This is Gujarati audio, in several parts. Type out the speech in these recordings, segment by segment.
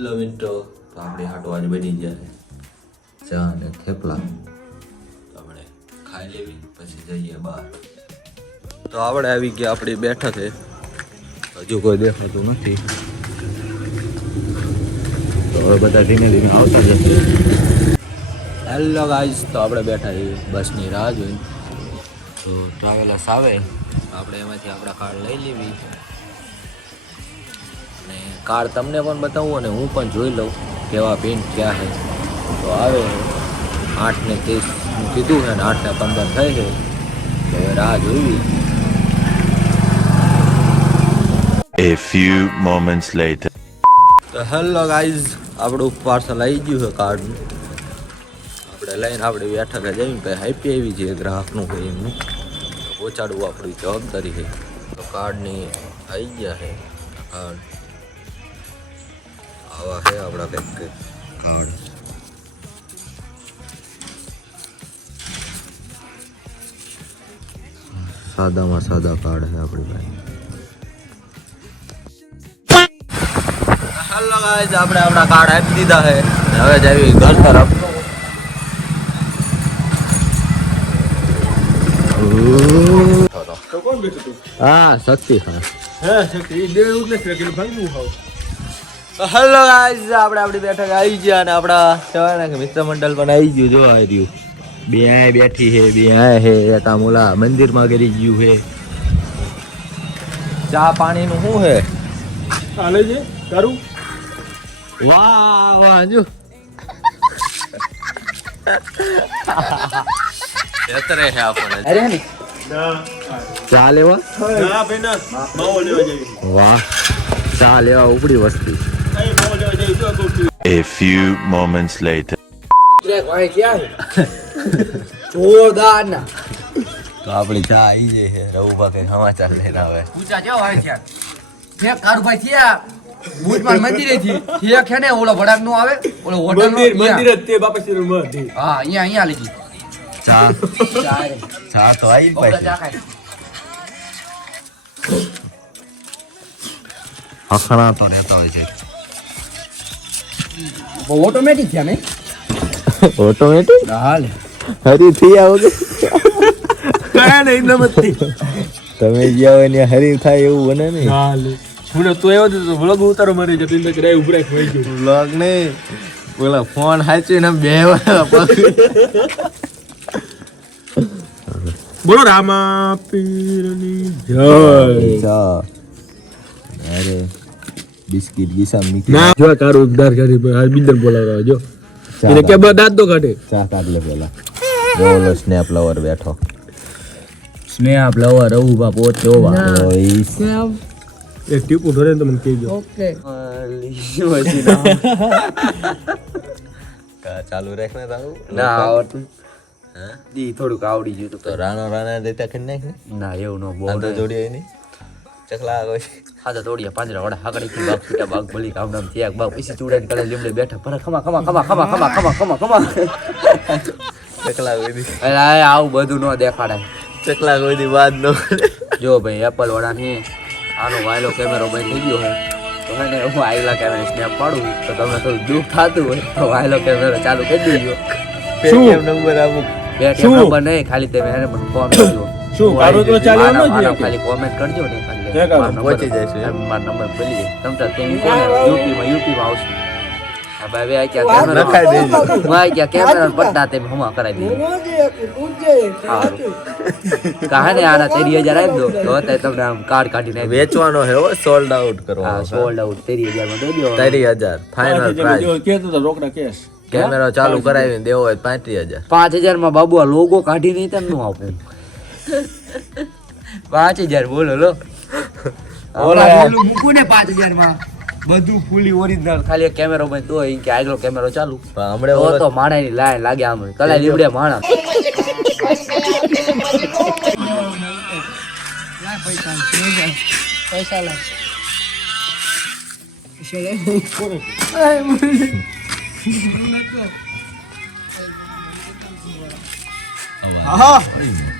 હેલો મિત્રો તો આપણે હાટો આજ બની ગયા છે. ચા અને થેપલા. આપણે ખાઈ લેવી, પછી જઈએ બહાર. તો આપણે આવી ગયા આપણી બેઠક છે હજુ કોઈ દેખાતું નથી. તો હવે બધા ધીમે ધીમે આવતા જશે. હેલો ગાઈઝ તો આપણે બેઠા છીએ બસની રાહ જોઈને. તો ટ્રાવેલર્સ આવે. આપણે એમાંથી આપણા કાર્ડ લઈ લેવી. અને કાર તમને પણ બતાવું અને હું પણ જોઈ લઉં કેવા પેન્ટ ક્યાં છે. તો આવે આઠ ને ત્રીસનું કીધું છે ને આઠ ને પંદર થઈ છે તો હવે રાહ જોઈવી. A few moments later. તો હેલો ગાઈઝ આપણું પાર્સલ આવી ગયું છે કાર્ડનું આપણે લઈને આપણે બેઠકે જઈને પછી હેપી આવી છે ગ્રાહકનું હોય એમનું. પહોંચાડવું આપણી જવાબદારી છે. તો કાર્ડની આવી ગયા છે. કાર્ડ આવા છે આપણા કંઈક કંઈક સાદામાં સાદા કાર્ડ છે આપણી પાસે. હેલો ગાઈઝ આપણે આપણા કાર્ડ આપી દીધા છે. હવે જઈએ ઘર તરફ. તો કોણ બેઠું તું. હા શક્તિ હા. હે શક્તિ. બે ઉગલે છે કે ભાંગવું હાવ. હેલો ગાઈઝ આપણે આપણી બેઠક આવી ગયા અને આપણા કહેવાય કે મિત્ર મંડળ પણ આવી ગયું જોવા આવી રહ્યું. બે આય બેઠી છે બે આય છે એક આમ ઓલા મંદિરમાં ગરી ગયું છે. ચા પાણીનું શું છે? ચાલે છે તારું? વાહ વાહ જો. ખેતરે છે આપણે અરે ને. ચા લેવા? વાહ ચા લેવા ઉપડી વસ્તી. A few moments later. જોરદાર ના. તો આપણી ચા આવી જઈ છે રઘુભા કઈ સમાચાર લઈને આવે. પૂછા કેવો આવે છે? જે કારુભાઈ થયા ભૂતમાન મંદિરે થી થયા છે ને ઓલો વડાક નો આવે ઓલો હોટલ નો મંદિર મંદિર જ તે બાપા શ્રી મંદિર હા અહીંયા અહીંયા લીધી ચા. ચા તો આવી પાછી. હસણા તો રહેતા હોય છે. ઓટોમેટિક થયા ને ઓટોમેટિક હાલ. હરી થઈ આવો કે? કયા નહીં નમસ્તી તમે ગયા હોય ને હરી થાય એવું બને ને હાલ. હું તો એવો તો વ્લોગ ઉતારો મારી જતો ઇન્દર કે ઉભરાય ખવાઈ ગયો. વ્લોગ ને પેલા ફોન હાચી ને બે બોલો રામા પીરની જય. અરે. બિસ્કિટ ગીસા મીઠી ના જો તારું ઉદ્ધાર કરી આ બિંદર બોલાવવા જો એને કે દાંત તો કાઢે ચા કાઢ લે પેલા બોલો સ્નેપ લવર બેઠો સ્નેહ લવર રહું બાપ પોતે ઓઈસ. એક એ ટીપ ને તો મને કહેજો ઓકે કા ચાલુ રાખ ને તારું ના આવડતું હે દી થોડુંક આવડી ગયું તો રાણો રાણા દેતા કરી નાખ ને ના એવું ન બોલ જોડી આવી નહીં ચકલા કોઈ ખાધા તોડિયા પાંજરા વડા હાકડી બાગ છૂટા બાગ ભલી કામ નામ થયા બાપ પછી ચૂડાને કલે લીમડે બેઠા. પર ખમા ખમા ખમા ખમા ખમા ખમા ખમા ખમા. ચકલા કોઈ અરે આવું બધું ન દેખાડાય. ચકલા કોઈ દી વાત ન જો ભાઈ એપલ વાળા ને આનો વાયલો કેમેરો બંધ થઈ ગયો હોય તો મને હું આયલા કેમેરા સ્નેપ પાડું તો તમને થોડું દુઃખ થતું હોય તો વાયલો કેમેરો ચાલુ કરી દેજો. પેટીએમ નંબર આપું. પેટીએમ નંબર નહીં ખાલી તમે એને મને કોમેન્ટ કરજો. શું, તો ચાલવાનું ન ખાલી કોમેન્ટ કરજો ને પહોંચી જઈશું એમ. મારો નંબર ભૂલી જાય તમ તાર તેમ યુપીમાં યુપીમાં આવશું. આ આ ક્યાં કેમેરો રખાઈ દેજો. હું ક્યાં કેમેરા પટ્ટા તેમ હમા કરાવી દીધું સારું ને આના તેરી હજાર આપી દો? તો અત્યારે તમને આમ કાર્ડ કાઢીને આપી વેચવાનો હે સોલ્ડ આઉટ હા સોલ્ડ આઉટ તેરી હજારમાં દઈ દો ત્રીસ હજાર. ફાઇનલ પ્રાઇસ કેતો તો રોકડા કેસ કેમેરો ચાલુ કરાવીને દેવો હોય પાંત્રીસ હજાર. પાંચ હજારમાં બાબુ આ લોગો કાઢી નહીં તેમ નું આપું. પાંચ હજાર બોલો લો. મૂકું ને પાંચ હજારમાં બધું ફૂલી ઓરિજિનલ ખાલી એક કેમેરો બંધ. તો એ કે આગલો કેમેરો ચાલુ. હમણે તો તો માણા ની લાઈન લાગે આમ. કલા લીમડે માણા પૈસા? આવે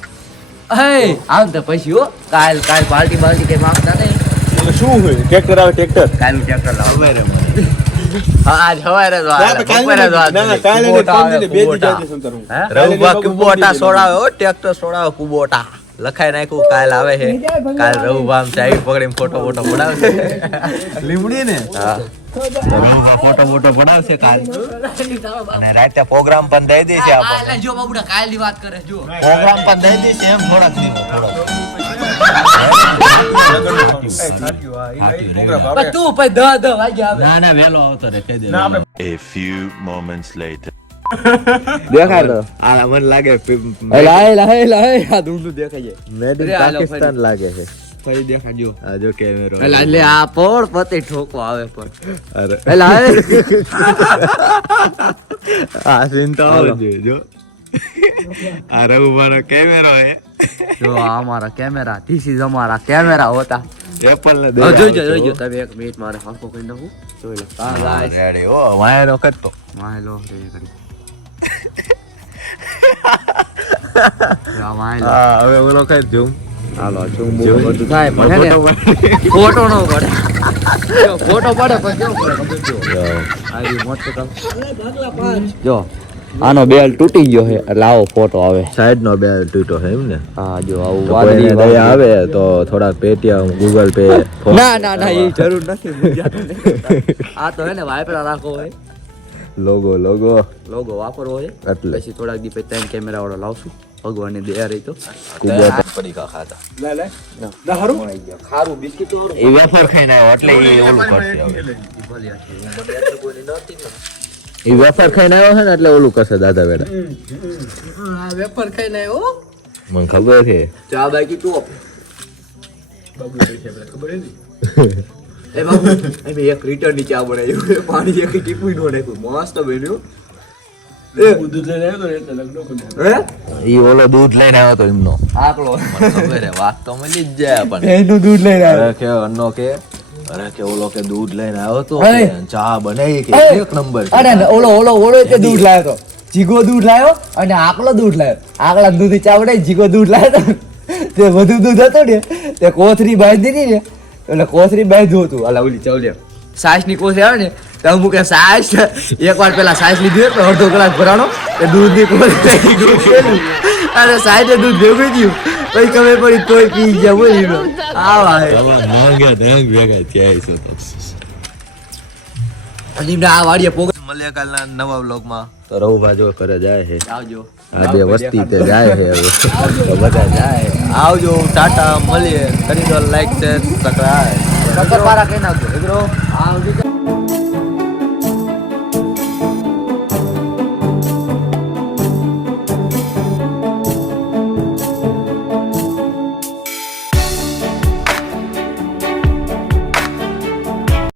આમ તો પૈસા હો કાલ કાલ પાર્ટી બાર્ટી કઈ માંગતા નહીં. શું હોય? ટ્રેક્ટર આવે ટ્રેક્ટર? કાલ ટ્રેક્ટર લાવો. હા આજ હવારે જ વાત બપોરે જ વાત ના ના કાલે ને કુબોટા ત્રણ આવે, દિને બે દી જાતે સંતાર. હું. કુબોટા સોડાવે હો ટ્રેક્ટર સોડાવે કુબોટા. લખાઈ નાખ્યું કાલ આવે છે કાલ આમ ચાવી પકડીને ફોટો ફોટો પડાવે. લીમડી ને હા. ફોટો ફોટો પડાવશે કાલ. અને રાતે પ્રોગ્રામ પણ દઈ દેશે આપણને. જો બાબુડા કાલની વાત કરે જો. પ્રોગ્રામ પણ દઈ દેશે એમ થોડાક દિવસ થોડાક. પ્રોગ્રામ આવે. પણ તું પછી દહ દહ વાગે આવે. ના ના વેલો આવતો રે કહી દે ના, આપણે A few moments later. દેખાય મને લાગે એલા એલા એલા આ ધૂંધું દેખાય મેડ અરે, હાલો, પાકિસ્તાન લાગે છે. ફરી દેખાડજો આ જો કેમેરો એટલે એટલે આ પોળ પતે ઠોકો આવે પણ. અરે. એટલે આ સીન તો આવો જ. જો આ રઘુબાનો કેમેરો હે. જો આ અમારા કેમેરા ધીસ ઇઝ અમારા કેમેરા હોતા. એપલ ને હા, જોઈજો જોઈજો તમે એક મિનિટ મારે હાંકો કરી નાખું. જોઈ લો. હા ગાઈસ રેડી ઓ વાયરો કરતો. માયલો રે કરી જા હા હવે ઓલો કઈ જોમ હાલો શું. બધું થાય પડે. ફોટો નો પડે. ફોટો પડે પણ કેવો પડે? મોટું. જો. આનો બેલ તૂટી ગયો છે. એટલે આવો ફોટો આવે. સાઈડ નો બેલ તૂટો છે એમ ને? હા જો આવું વાદળી દયા આવે તો થોડાક પેટીએમ ગૂગલ પે ના ના ના એ જરૂર નથી. આ તો હે ને વાયપરા રાખો હોય. લોગો લોગો લોગો વાપરવો હોય એટલે. પછી થોડાક દી પછી ત્રણ કેમેરા વાળો લાવશું. ભગવાનની દયા રહી તો. કુબોટા પડીકા ખાતા. લે, લે. ના, હારું? ખારું બિસ્કિટ એ વેફર ખાઈને આવ્યો એટલે એ ઓલું કરશે હવે. એ વેફર ખાઈને આવ્યો છે ને એટલે ઓલું કરશે દાદા બેડા વેફર ખાઈને આવ્યો મને ખબર છે. ચા બાકી ટોપ બાબુ છે ખબર નથી. એ બાબુ એ એક લીટરની ચા બનાવી પાણી એક ટીપું નો નાખ્યું. મસ્ત બન્યું. દૂધ લઈને આવ્યો તો ને એટલે લગ્ન કર્યું. હે? એ ઓલો દૂધ લઈને આવ્યો તો એમનો. આકલો. ખબર વાત તો મળી જ જાય પણ. એનું દૂધ લઈને અરે કે અન્નો કે અરે કે ઓલો કે દૂધ લઈને આવ્યો તો ચા બનાવી કે એક નંબર અરે ઓલો ઓલો ઓલો દૂધ લાવ્યો તો. જીગો દૂધ લાવ્યો અને આકલો દૂધ લાવ્યો. આકલા દૂધ ચા બનાવી જીગો દૂધ લાવ્યો તે. વધુ દૂધ હતું ને તે કોથરી બાંધી ને એટલે કોથરી બાંધ્યું હતું. અલા ઓલી ચાવલે. સાસની કોથરી આવે ને તો અમુક સાસ એક વાર પેલા સાસ લીધી તો અડધો કલાક ભરાણો એ દૂધની કોથરી દૂધ પેલું અને સાઈડે દૂધ ભેગું થયું. પછી ખબર પડી તોય પી ગયા બોલી આવા માંગ્યા ધંગ ભેગા ત્યાં આ વાડીએ કાલના નવા વ્લોગમાં. તો રઘુભા જો કરે જાય છે આવજો. આજે વસ્તી તે જાય છે હવે. તો બધા જાય. આવજો ટાટા મળીએ. કરી દો લાઈક શેર સબસ્ક્રાઇબ શક્કરપારા કઈ નાખજો મિત્રો આવજો.